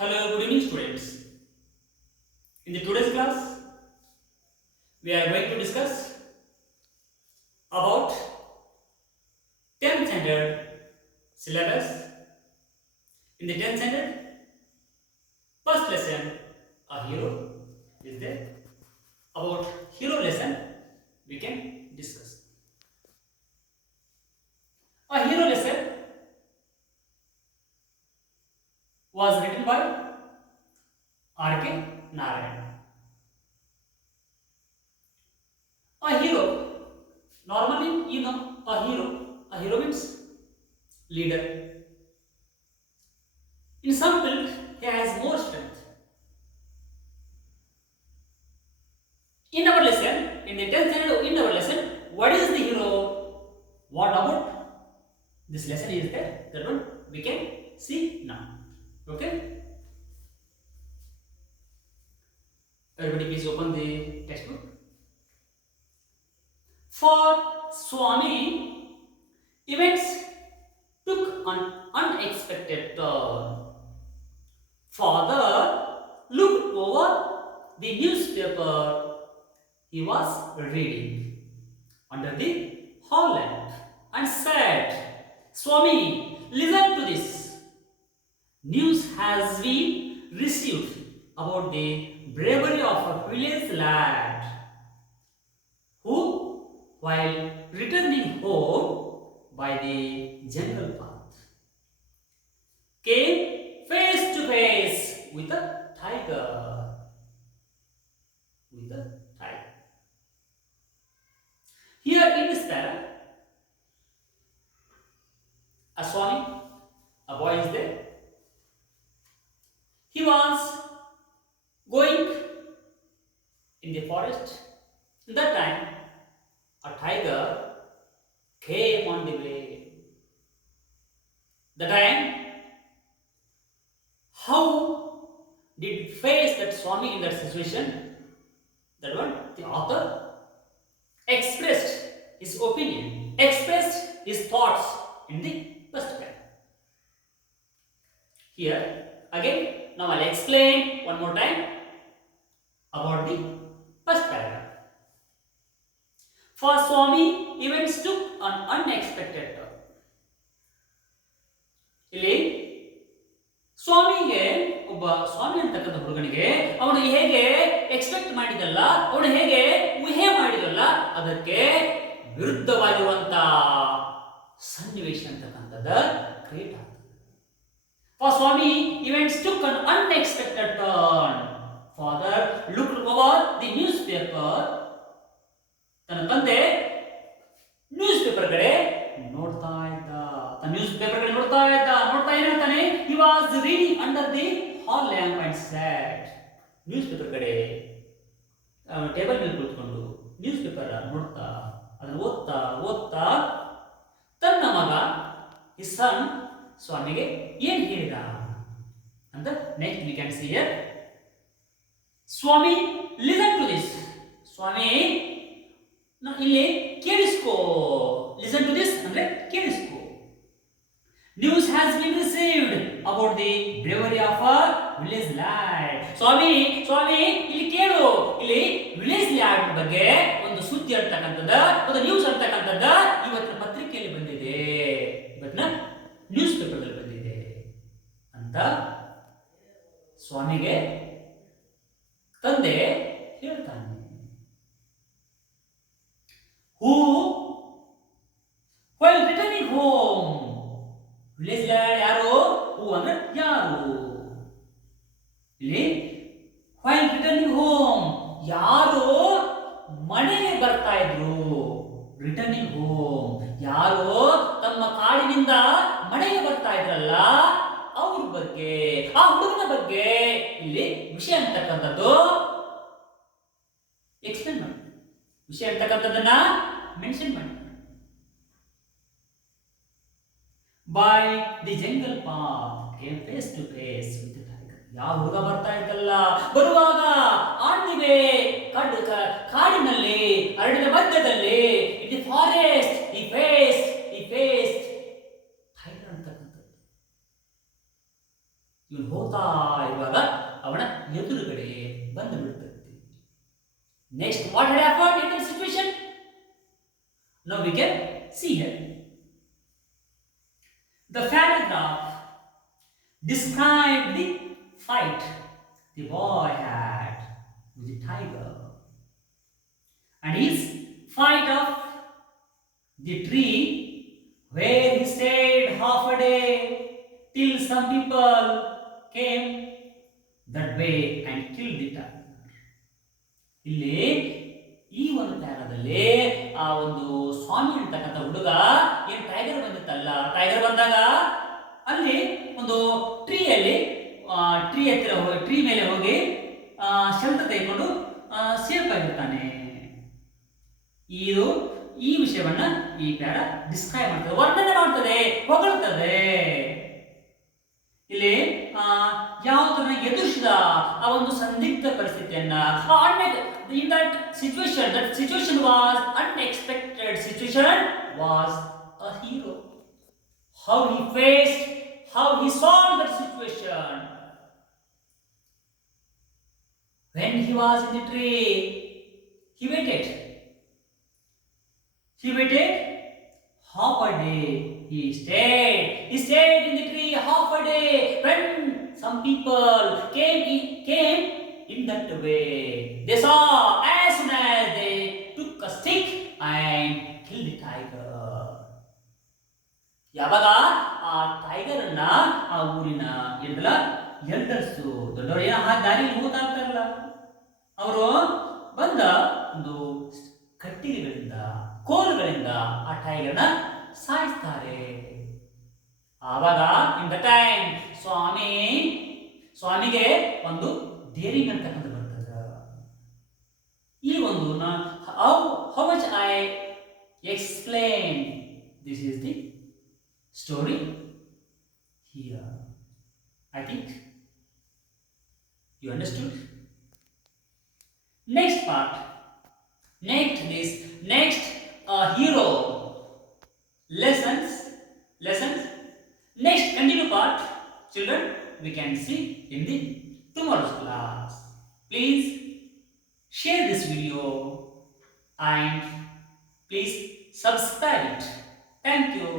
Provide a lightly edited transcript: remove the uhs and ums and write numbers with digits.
Hello, good evening, students. In the today's class, we are going to discuss about 10th standard syllabus. In the 10th standard, first lesson, a hero is there. About hero lesson, we can discuss. A hero lesson was written by R.K. Narayan. A hero, normally a hero means leader. In some field, he has more strength. In our lesson, in the 10th standard, in our lesson, what is the hero? What about this lesson is there? That one we can see now. Okay? Everybody please open the textbook. For Swami, events took an unexpected turn. Father looked over the newspaper he was reading under the hall lamp and said, Swami, listen to this. News has been received about the bravery of a village lad who, while returning home by the jungle path, came face to face with a tiger. With a tiger. Here in this para, a Swami, a boy is there. He was going in the forest. In that time, a tiger came on the way. The time, how did face that Swami in that situation? That one, the author expressed his opinion, expressed his thoughts in the first paragraph. Here, again, now I'll explain one more time about the first paragraph. For Swami, events took an unexpected turn. ಇಲ್ಲಿ ಸ್ವಾಮಿಗೆ ಒಬ್ಬ ಸ್ವಾಮಿ ಅಂತಕ್ಕಂಥ ಹುಡುಗನಿಗೆ ಅವನು ಹೇಗೆ ಎಕ್ಸ್ಪೆಕ್ಟ್ ಮಾಡಿದಲ್ಲ, ಅವನು ಹೇಗೆ ಊಹೆ ಮಾಡಿದಲ್ಲ, ಅದಕ್ಕೆ ವಿರುದ್ಧವಾಗಿರುವಂತ ಸನ್ನಿವೇಶ ಅಂತಕ್ಕಂಥದ್ದು ಕ್ರಿಯೇಟ್ ಆಗ್ತದೆ. For Swami, events took an unexpected turn. Father looked over the newspaper. ತನ್ನ ತಂದೆ ನ್ಯೂಸ್ ಪೇಪರ್ ಕಡೆ ನೋಡ್ತಾ ಇದ್ದ. ನೋಡ್ತಾ ಏನ್ ಹೇಳ್ತಾನೆ? He was reading under the hall lamp and sat. News paper ಕಡೆ ಟೇಬಲ್ ಮೇಲೆ ಕೂತ್ಕೊಂಡು ನ್ಯೂಸ್ ಪೇಪರ್ ನೋಡ್ತಾ ಅದನ್ನು ಓದ್ತಾ ತನ್ನ ಮಗ his son ಸ್ವಾಮಿಗೆ ಏನ್ ಹೇಳಿದ ಅಂತ next we can see here. Swami listen to this. Swami ಇಲ್ಲಿ ಕೇಳಿಸ್ಕೋ. ಲಿಸನ್ ಟು ದಿಸ್ ಅಂದ್ರೆ ಕೇಳಿಸ್ಕೋ. News has been received about the bravery of a village lad. Swami ಇಲ್ಲಿ ಕೇಳು. ಇಲ್ಲಿ ವಿಲೇಜ್ ಲ್ಯಾಡ್ ಬಗ್ಗೆ ಒಂದು ಸುದ್ದಿ ಅಂತಕ್ಕಂಥದ್ದು, ಒಂದು ನ್ಯೂಸ್ ಅಂತಕ್ಕಂಥದ್ದು ಇವತ್ತಿನ ಪತ್ರಿಕೆಯಲ್ಲಿ ಬಂದಿದೆ, ಇವತ್ತಿನ ನ್ಯೂಸ್ ಪೇಪರ್ದಲ್ಲಿ ಬಂದಿದೆ ಅಂತ ಸ್ವಾಮಿಗೆ ತಂದೆ ಹೇಳ್ತಾನೆ. Who, while returning home, village lead ಯಾರು? ಹೂ ಅಂದ್ರೆ ಯಾರು? ಇಲ್ಲಿ while returning home, ಯಾರು ಮನೆಗೆ ಬರ್ತಾ ಇದ್ರು. ರಿಟರ್ನಿಂಗ್ ಹೋಮ್, ಯಾರು ತಮ್ಮ ಕಾಡಿನಿಂದ ಮನೆಗೆ ಬರ್ತಾ ಇದ್ರಲ್ಲ ಅವ್ರ ಬಗ್ಗೆ, ಆ ಹುಡುಗನ ಬಗ್ಗೆ ಇಲ್ಲಿ ವಿಷಯ ಅಂತಕ್ಕಂಥದ್ದು ಎಕ್ಸ್ಪ್ಲೇನ್ ಮಾಡಿ, ವಿಷಯ ಅಂತಕ್ಕಂಥದ್ದನ್ನ ಮೆನ್ಷನ್ ಮಾಡಿ. By the jungle path came face to face with the tiger. ಯಾವ ಹುಡುಗ ಬರ್ತಾ ಇದ್ದಲ್ಲ, ಬರುವಾಗ ಆನ್ ದಿ ವೇ ಕಾಡಿನಲ್ಲಿ ಅರಣ್ಯದ ಮಧ್ಯದಲ್ಲಿ ಇನ್ ದಿ ಫಾರೆಸ್ಟ್ ಈ ಫೇಸ್ ಟೈಗರ್ ಅಂತಕ್ಕಂಥದ್ದು. ಇವನು ಹೋಗ್ತಾ ಇರುವಾಗ ಅವನ ಎದುರುಗಡೆ ಬಂದು ಬಿಡುತ್ತದೆ. Next what had happened in this situation? Now we can see here. The paragraph described the fight the boy had with the tiger and his fight of the tree where he stayed half a day till some people came that way and killed the tiger. ಇಲ್ಲಿ ಈ ಒಂದು ಪ್ಯಾರಾದಲ್ಲಿ ಆ ಒಂದು ಸ್ವಾಮಿ ಅಂತಕ್ಕಂಥ ಹುಡುಗ ಏನು ಟೈಗರ್ ಬಂದಿತ್ತಲ್ಲ, ಟೈಗರ್ ಬಂದಾಗ ಅಲ್ಲಿ ಒಂದು ಟ್ರೀಯಲ್ಲಿ ಟ್ರೀ ಮೇಲೆ ಹೋಗಿ ಶೆಲ್ಟರ್ ತೆಗೆದುಕೊಂಡು ಸೇಫ್ ಆಗಿರ್ತಾನೆ. ಈ ವಿಷಯವನ್ನ ಈ ಪ್ಯಾರ ಡಿಸ್ಕ್ರೈಬ್ ಮಾಡ್ತದೆ, ವರ್ಣನೆ ಮಾಡ್ತದೆ, ಹೊಗಳ್ತದೆ. ಇಲ್ಲಿ ಯಾವ ತರ ಎದುರಿಸಿದ ಆ ಒಂದು ಸಂದಿಗ್ಧ ಪರಿಸ್ಥಿತಿಯನ್ನ, in that situation was unexpected situation, was a hero. How he faced, how he solved that situation. When he was in the tree, he waited half a day. He stayed in the tree half a day. When some people came in that way, they saw as soon as they took a stick and killed the tiger. ಯಾವಾಗ ಆ ಟೈಗರ್ ಅನ್ನ ಆ ಊರಿನ ಎಲ್ಡರ್ಸ್ ದೊಡ್ಡವರು ಏನೋ ಆ ದಾರಿಯಲ್ಲಿ ಹೋಗ್ತಾ ಇರ್ತಾರಲ್ಲ, ಅವರು ಬಂದ ಒಂದು ಕಟ್ಟಿಗೆಗಳಿಂದ ಕೋಲುಗಳಿಂದ ಆ ಟೈಗರ್ನ ಸಾಯಿಸ್ತಾರೆ. ಆವಾಗ ಇನ್ ದ ಟೈಮ್ ಸ್ವಾಮಿಗೆ ಒಂದು ಡೇರಿಂಗ್ ಅಂತಕ್ಕಂಥ ಬರ್ತದ. ಈ ಒಂದು how much I explain this is the story here. I think you understood. Next part, next hero lessons. Next continue part, children, we can see in the tomorrow's class. Please share this video and please subscribe it. Thank you.